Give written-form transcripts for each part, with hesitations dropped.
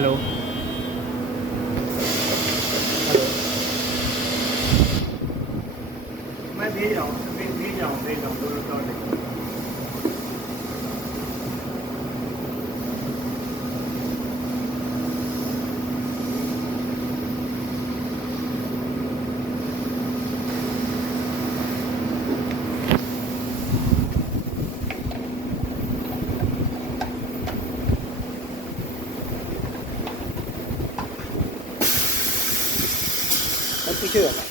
हेलो। मैं भेज रहा हूँ, भेज रहा हूँ 2 रुपये और देंगे। और पीछे जाना।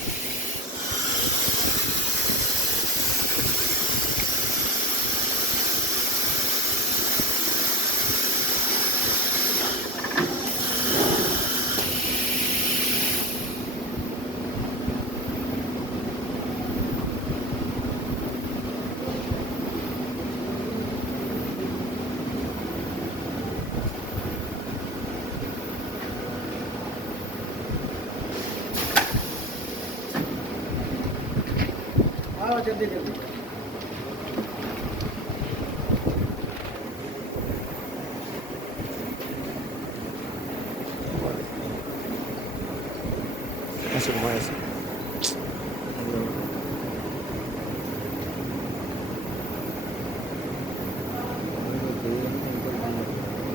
हाँ जल्दी जल्दी। ऐसे घुमाए ऐसे।